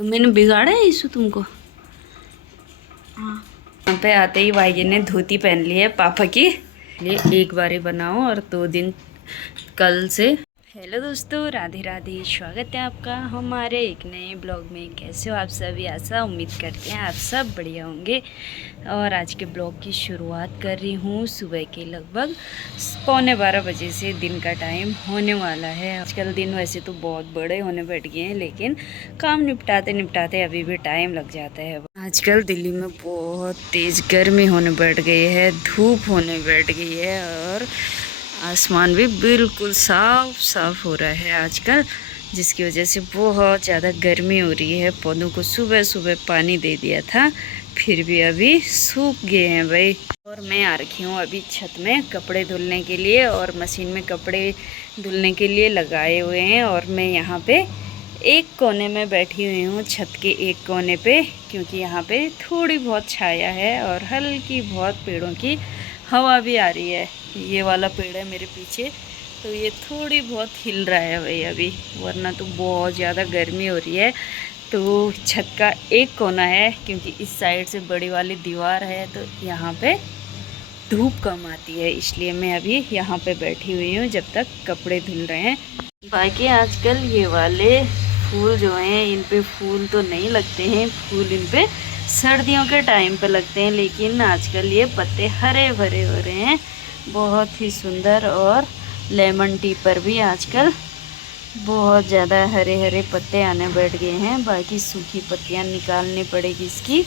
तो मैंने बिगाड़ा है इशू तुमको। यहाँ पे आते ही भाई ने धोती पहन ली है पापा की। ये एक बार ही बनाओ और 2 दिन कल से। हेलो दोस्तों, राधे राधे, स्वागत है आपका हमारे एक नए ब्लॉग में। कैसे हो आप सभी? ऐसा उम्मीद करते हैं आप सब बढ़िया होंगे। और आज के ब्लॉग की शुरुआत कर रही हूँ सुबह के लगभग 11:15 बजे से। दिन का टाइम होने वाला है। आजकल दिन वैसे तो बहुत बड़े होने बैठ गए हैं, लेकिन काम निपटाते निपटाते अभी भी टाइम लग जाता है। आजकल दिल्ली में बहुत तेज़ गर्मी होने बैठ गई है, धूप होने बैठ गई है और आसमान भी बिल्कुल साफ साफ हो रहा है आजकल, जिसकी वजह से बहुत ज़्यादा गर्मी हो रही है। पौधों को सुबह सुबह पानी दे दिया था, फिर भी अभी सूख गए हैं भाई। और मैं आ रखी हूँ अभी छत में कपड़े धुलने के लिए, और मशीन में कपड़े धुलने के लिए लगाए हुए हैं। और मैं यहाँ पे एक कोने में बैठी हुई हूँ, छत के एक कोने पे, क्योंकि यहाँ पे थोड़ी बहुत छाया है और हल्की बहुत पेड़ों की हवा भी आ रही है। ये वाला पेड़ है मेरे पीछे, तो ये थोड़ी बहुत हिल रहा है भाई अभी, वरना तो बहुत ज़्यादा गर्मी हो रही है। तो छत का एक कोना है, क्योंकि इस साइड से बड़ी वाली दीवार है, तो यहाँ पे धूप कम आती है, इसलिए मैं अभी यहाँ पे बैठी हुई हूँ जब तक कपड़े धुल रहे हैं। बाकी आजकल ये वाले फूल जो हैं, इन पे फूल तो नहीं लगते हैं। फूल इन पे सर्दियों के टाइम पे लगते हैं, लेकिन आजकल ये पत्ते हरे भरे हो रहे हैं, बहुत ही सुंदर। और लेमन टी पर भी आजकल बहुत ज़्यादा हरे हरे पत्ते आने बैठ गए हैं। बाकी सूखी पत्तियां निकालनी पड़ेगी इसकी,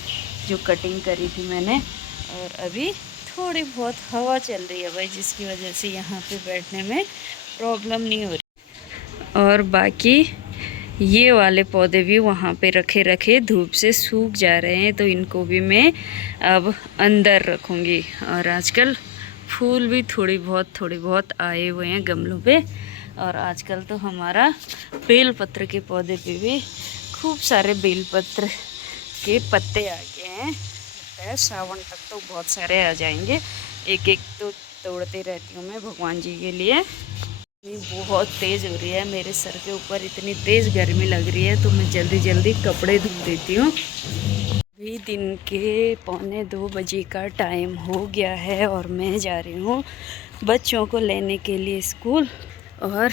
जो कटिंग करी थी मैंने। और अभी थोड़ी बहुत हवा चल रही है भाई, जिसकी वजह से यहाँ पे बैठने में प्रॉब्लम नहीं हो रही। और बाकी ये वाले पौधे भी वहाँ पे रखे रखे धूप से सूख जा रहे हैं, तो इनको भी मैं अब अंदर रखूँगी। और आजकल फूल भी थोड़ी बहुत आए हुए हैं गमलों पे। और आजकल तो हमारा बेलपत्र के पौधे पे भी खूब सारे बेलपत्र के पत्ते आ गए हैं। लगता है सावन तक तो बहुत सारे आ जाएंगे। एक एक तो तोड़ते रहती हूँ मैं भगवान जी के लिए। बहुत तेज़ हो रही है, मेरे सर के ऊपर इतनी तेज़ गर्मी लग रही है, तो मैं जल्दी जल्दी कपड़े धुल देती हूँ। अभी दिन के 1:45 बजे का टाइम हो गया है और मैं जा रही हूँ बच्चों को लेने के लिए स्कूल। और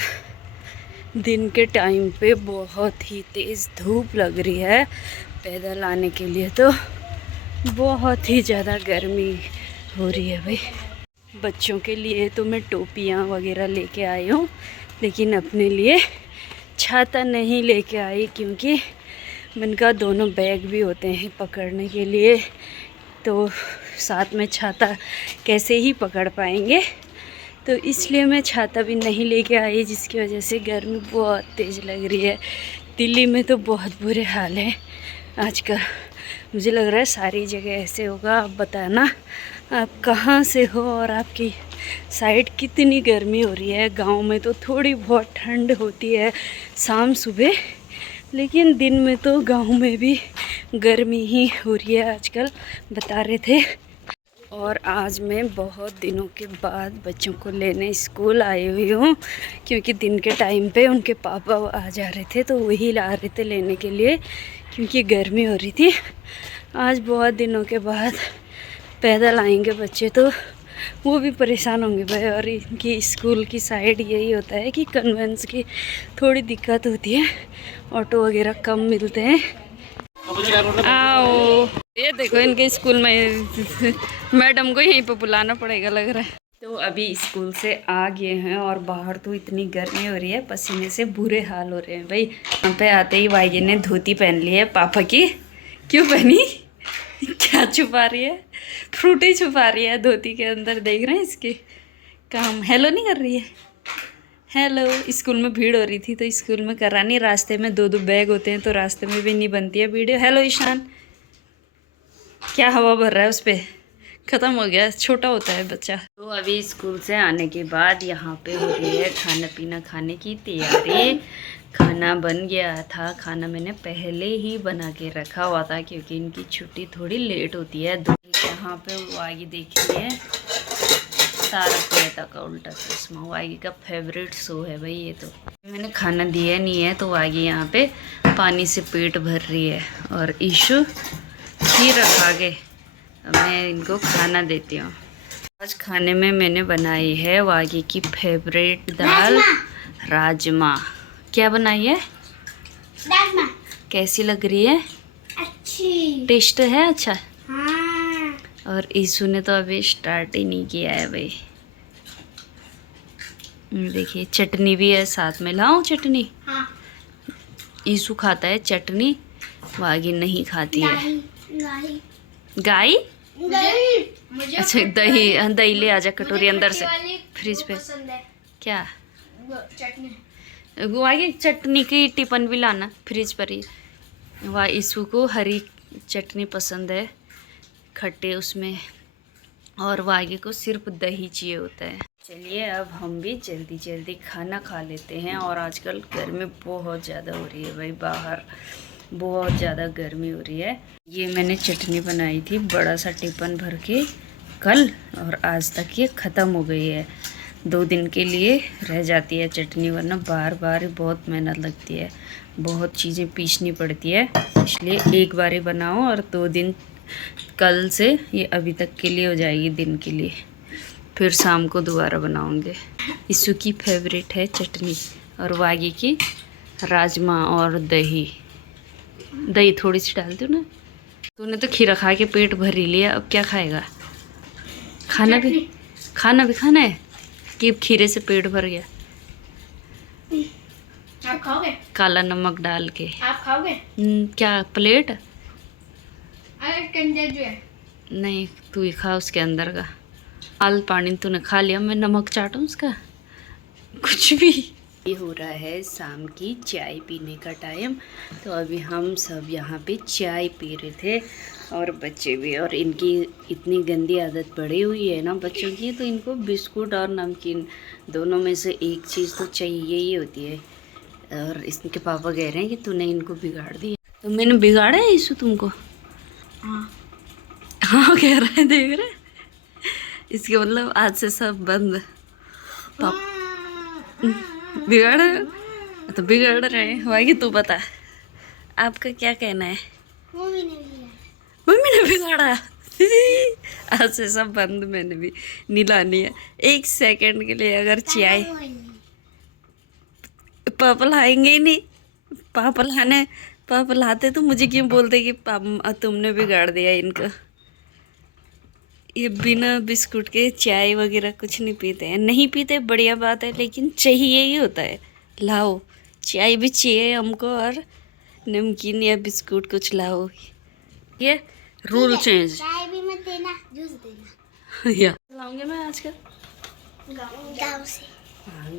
दिन के टाइम पे बहुत ही तेज़ धूप लग रही है। पैदल आने के लिए तो बहुत ही ज़्यादा गर्मी हो रही है भाई। बच्चों के लिए तो मैं टोपियाँ वगैरह लेके आई हूँ, लेकिन अपने लिए छाता नहीं लेके आई, क्योंकि मैंने कहा दोनों बैग भी होते हैं पकड़ने के लिए, तो साथ में छाता कैसे ही पकड़ पाएंगे। तो इसलिए मैं छाता भी नहीं लेके आई, जिसकी वजह से गर्मी बहुत तेज़ लग रही है। दिल्ली में तो बहुत बुरे हाल है आजकल। मुझे लग रहा है सारी जगह ऐसे होगा। आप बताना आप कहाँ से हो और आपकी साइड कितनी गर्मी हो रही है। गांव में तो थोड़ी बहुत ठंड होती है शाम सुबह, लेकिन दिन में तो गांव में भी गर्मी ही हो रही है आजकल, बता रहे थे। और आज मैं बहुत दिनों के बाद बच्चों को लेने स्कूल आई हुई हूँ, क्योंकि दिन के टाइम पे उनके पापा आ जा रहे थे, तो वही ला रहे थे लेने के लिए, क्योंकि गर्मी हो रही थी। आज बहुत दिनों के बाद पैदल आएंगे बच्चे, तो वो भी परेशान होंगे भाई। और इनकी स्कूल की साइड यही होता है कि कन्वेंस की थोड़ी दिक्कत होती है, ऑटो वगैरह कम मिलते हैं। आओ, ये देखो इनके स्कूल में मैडम को यहीं पे बुलाना पड़ेगा लग रहा है। तो अभी स्कूल से आ गए हैं और बाहर तो इतनी गर्मी हो रही है, पसीने से बुरे हाल हो रहे हैं भाई। यहाँ पे आते ही भाई ने धोती पहन ली है पापा की। क्यों पहनी? क्या छुपा रही है? फ्रूटी छुपा रही है धोती के अंदर। देख रहे हैं इसके काम। हेलो नहीं कर रही है? हेलो। स्कूल में भीड़ हो रही थी, तो स्कूल में करा नहीं। रास्ते में 2-2 बैग होते हैं, तो रास्ते में भी नहीं बनती है वीडियो। हेलो ईशान, क्या हवा भर रहा है उस पर? ख़त्म हो गया, छोटा होता है बच्चा। तो अभी स्कूल से आने के बाद यहाँ पे हो रही है खाना पीना खाने की तैयारी। खाना बन गया था। खाना मैंने पहले ही बना के रखा हुआ था, क्योंकि इनकी छुट्टी थोड़ी लेट होती है। यहाँ पे वो आगे देखिए तारक मेहता का उल्टा चश्मा। वागी का फेवरेट शो है भाई ये। तो मैंने खाना दिया नहीं है तो वागी यहाँ पे पानी से पेट भर रही है और ईशु खीर रखा के मैं इनको खाना देती हूँ। आज खाने में मैंने बनाई है वागी की फेवरेट दाल राजमा। क्या बनाई है? राजमा। कैसी लग रही है? अच्छी। टेस्ट है अच्छा? हाँ। और ईशु ने तो अभी स्टार्ट ही नहीं किया है भाई। देखिए चटनी भी है साथ में। लाऊं चटनी? हाँ। ईशु खाता है चटनी, वागी नहीं खाती है। गाय? मुझे अच्छा दही, दही ले आजा कटोरी अंदर से फ्रिज पे। क्या चटनी? वागी चटनी की टिफिन भी लाना फ्रिज पर ही। वाह ईशु को हरी चटनी पसंद है खट्टे उसमें, और वागी को सिर्फ दही चाहिए होता है। चलिए अब हम भी जल्दी जल्दी खाना खा लेते हैं। और आजकल गर्मी बहुत ज़्यादा हो रही है भाई, बाहर बहुत ज़्यादा गर्मी हो रही है। ये मैंने चटनी बनाई थी बड़ा सा टिफिन भर के कल, और आज तक ये ख़त्म हो गई है। 2 दिन के लिए रह जाती है चटनी, वरना बार बार बहुत मेहनत लगती है, बहुत चीज़ें पीसनी पड़ती है। इसलिए एक बार ही बनाओ और 2 दिन, कल से ये अभी तक के लिए हो जाएगी दिन के लिए, फिर शाम को दोबारा बनाऊंगे। ईशु की फेवरेट है चटनी और वागी की राजमा और दही। दही थोड़ी सी डाल दो ना। तूने तो खीरा खा के पेट भर ही लिया, अब क्या खाएगा? खाना भी खाना है कि खीरे से पेट भर गया? आप खाओगे? काला नमक डाल के। आप खाओगे? क्या प्लेट? अरे कंजर जो है। नहीं तू ही खा उसके अंदर का। आल पानी तूने खा लिया, मैं नमक चाटूं उसका? कुछ भी। ये हो रहा है शाम की चाय पीने का टाइम, तो अभी हम सब यहाँ पे चाय पी रहे थे और बच्चे भी। और इनकी इतनी गंदी आदत पड़ी हुई है ना बच्चों की, तो इनको बिस्कुट और नमकीन दोनों में से एक चीज़ तो चाहिए ही होती है। और इसके पापा कह रहे हैं कि तूने इनको बिगाड़ दिया। तो मैंने बिगाड़ा है ईशु तुमको? हाँ कह रहा है, देख रहे इसके मतलब आज से सब बंद। बिगाड़ तो बिगड़ रहे हैं। वागी तू बता आपका क्या कहना है? मम्मी ने बिगाड़ा। आज से सब बंद, मैंने भी नहीं लानी है 1 सेकंड के लिए। अगर चाय पापा लाएंगे ही नहीं, पापा लाते तो मुझे क्यों बोलते कि तुमने बिगाड़ दिया इनको। ये बिना बिस्कुट के चाय वगैरह कुछ नहीं पीते हैं। नहीं पीते बढ़िया बात है, लेकिन चाहिए ही होता है। लाओ चाय भी चाहिए हमको, और नमकीन या बिस्कुट कुछ लाओ। ये रूल चेंज। चाय भी मत देना, जूस देना। या लाऊंगे मैं आजकल गाँव से।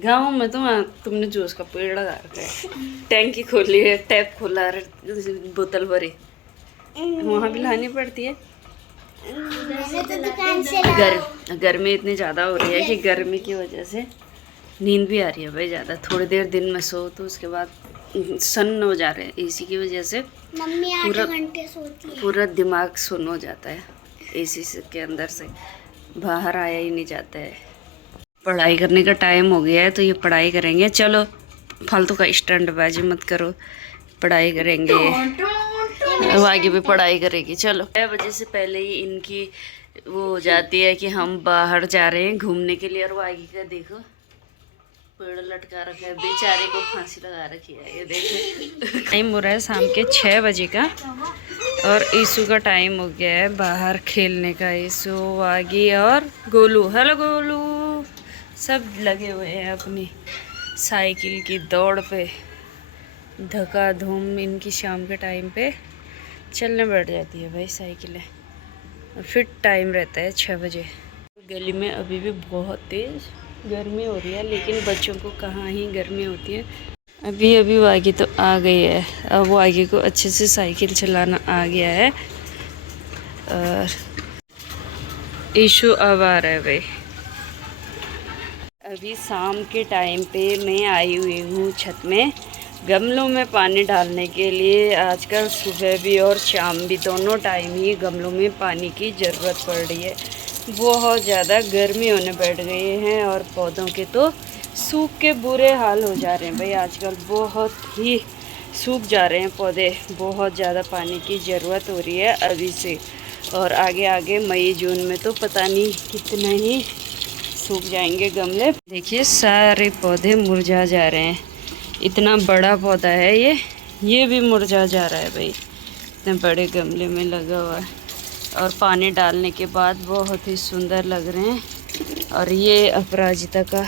गाँव में तो तुमने जूस का पेड़ लगा रखा है, टैंकी खोली है, टैप खोला है, बोतल भरी, वहाँ भी लानी पड़ती है। तो दुकान से गर्मी इतनी ज़्यादा हो रही है कि गर्मी की वजह से नींद भी आ रही है भाई ज़्यादा। थोड़ी देर दिन में सो तो उसके बाद सन्न हो जा रहे हैं एसी की वजह से। मम्मी 8 घंटे सोती है। पूरा दिमाग सुन्न हो जाता है एसी के अंदर से, बाहर आया ही नहीं जाता है। पढ़ाई करने का टाइम हो गया है तो ये पढ़ाई करेंगे। चलो फालतू का स्टंटबाजी मत करो, पढ़ाई करेंगे। आगे भी पढ़ाई करेगी। चलो 6 बजे से पहले ही इनकी वो हो जाती है कि हम बाहर जा रहे हैं घूमने के लिए। और वो आगे का देखो पेड़ लटका रखा है, बेचारे को फांसी लगा रखी है। ये देखो टाइम हो रहा है शाम के 6 बजे का, और ईशु का टाइम हो गया है बाहर खेलने का। ईशु, आगे और गोलू। हेलो गोलू। सब लगे हुए हैं अपनी साइकिल की दौड़ पे। धक्का धूम इनकी शाम के टाइम पे चलने बैठ जाती है भाई साइकिलें, और फिर टाइम रहता है 6 बजे। गली में अभी भी बहुत तेज़ गर्मी हो रही है, लेकिन बच्चों को कहाँ ही गर्मी होती है। अभी अभी वो आगे तो आ गई है, अब वो आगे को अच्छे से साइकिल चलाना आ गया है। और ईशु अब आ रहा है भाई। अभी शाम के टाइम पे मैं आई हुई हूँ छत में गमलों में पानी डालने के लिए। आजकल सुबह भी और शाम भी दोनों टाइम ही गमलों में पानी की ज़रूरत पड़ रही है। बहुत ज़्यादा गर्मी होने बैठ गई है और पौधों के तो सूख के बुरे हाल हो जा रहे हैं भाई। आजकल बहुत ही सूख जा रहे हैं पौधे। बहुत ज़्यादा पानी की ज़रूरत हो रही है अभी से, और आगे आगे मई जून में तो पता नहीं कितने ही सूख जाएंगे गमले। देखिए सारे पौधे मुरझा जा रहे हैं। इतना बड़ा पौधा है ये भी मुरझा जा रहा है भाई। इतने बड़े गमले में लगा हुआ है और पानी डालने के बाद बहुत ही सुंदर लग रहे हैं। और ये अपराजिता का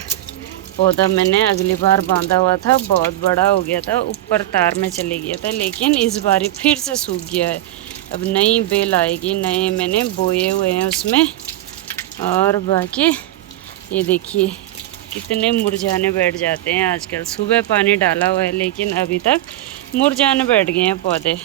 पौधा मैंने अगली बार बांधा हुआ था, बहुत बड़ा हो गया था, ऊपर तार में चले गया था, लेकिन इस बार फिर से सूख गया है। अब नई बेल आएगी, नए मैंने बोए हुए हैं उसमें। और बाकी ये देखिए कितने मुरझाने बैठ जाते हैं आजकल। सुबह पानी डाला हुआ है लेकिन अभी तक मुरझाने बैठ गए हैं पौधे।